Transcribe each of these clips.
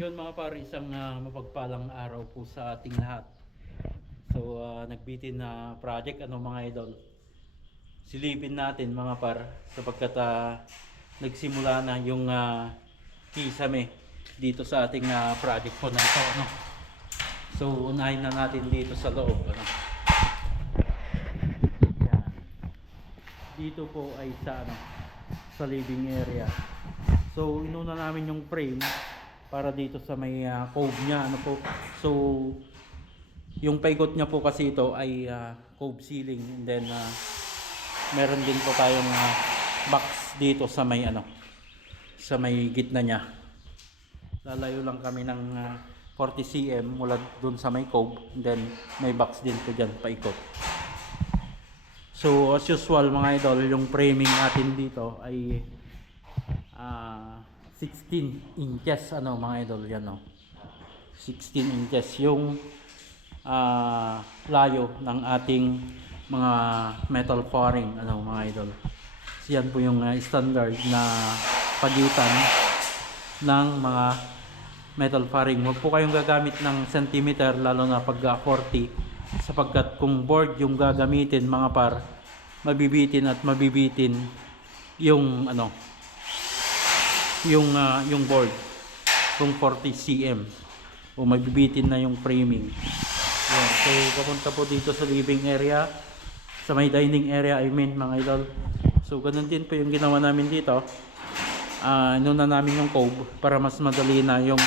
Yun mga par, isang mapagpalang araw po sa ating lahat. So nagbitin na project mga idol. Silipin natin mga par sapagkat nagsimula na yung kisame dito sa ating project po na ito So unahin na natin dito sa loob Yan. Dito po ay sa living area. So inuna namin yung frame para dito sa may cove niya So yung paikot niya po kasi ito ay cove ceiling, and then meron din po tayong box dito sa may sa may gitna niya. Lalayo lang kami ng 40 cm mula dun sa may cove, and then may box din po dyan paikot. So as usual mga idol, yung framing natin dito ay 16 inches mga idol, yan 16 inches yung layo ng ating mga metal paring mga idol. So yan po yung standard na pagitan ng mga metal paring. Huwag po kayong gagamit ng centimeter, lalo na pag 40, sapagkat kung board yung gagamitin mga par, mabibitin yung yung board kung 40 cm o mabibitin na yung framing. Yan. So papunta po dito sa living area, sa may dining area mga idol. So ganun din po yung ginawa namin dito. Inuna namin yung cove para mas madali na yung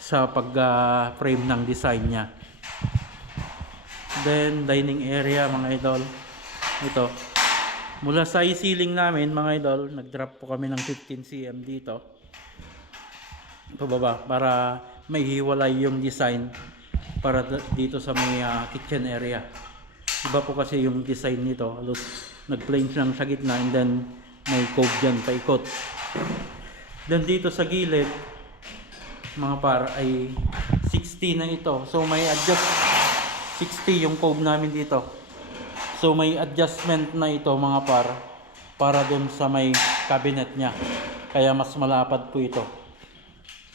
sa pag frame ng design nya. Then dining area mga idol, ito mula sa ceiling namin mga idol, nag-drop po kami ng 15 cm dito pababa para may hiwalay yung design para dito sa may kitchen area. Iba po kasi yung design nito, halos nag-plane lang sa gitna, and then may cove dyan paikot. Then dito sa gilid mga par ay 60 na ito. So may adjust 60 yung cove namin dito. So may adjustment na ito mga par para dun sa may cabinet nya, kaya mas malapad po ito.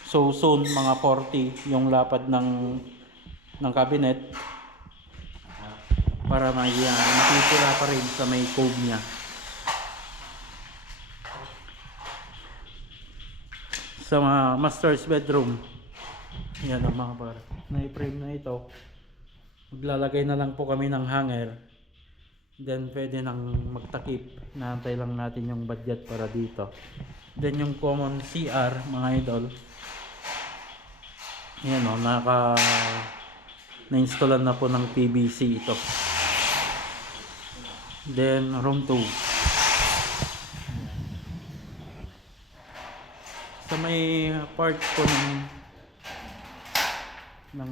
So soon mga 40 yung lapad ng cabinet para may matitira pa rin sa may cove nya. Sa mga master's bedroom, yan mga par, na-frame na ito. Maglalagay na lang po kami ng hanger, then pwede nang magtakip. Naantay lang natin yung budget para dito. Then yung common CR mga idol, yan na-installan na po ng PVC ito. Then room 2, sa may part po ng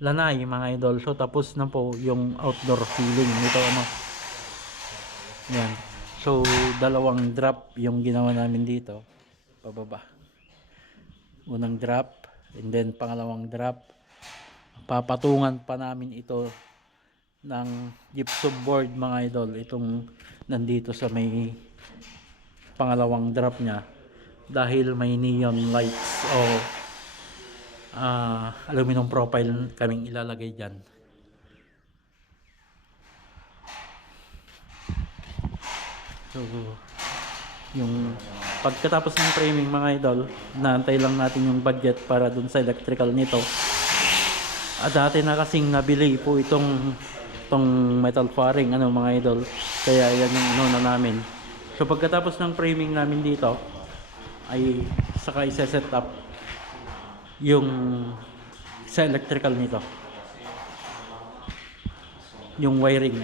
lanay mga idol. So tapos na po yung outdoor ceiling nito yan. So dalawang drop yung ginawa namin dito pababa. Unang drop, and then pangalawang drop. Papatungan pa namin ito ng gypsum board mga idol, itong nandito sa may pangalawang drop nya, dahil may neon lights o aluminum profile kaming ilalagay dyan. So yung pagkatapos ng framing mga idol, naantay lang natin yung budget para dun sa electrical nito. Dati na kasing nabili po itong metal paring mga idol, kaya yan yung na namin. So pagkatapos ng framing namin dito ay saka isa-set up yung sa electrical nito, yung wiring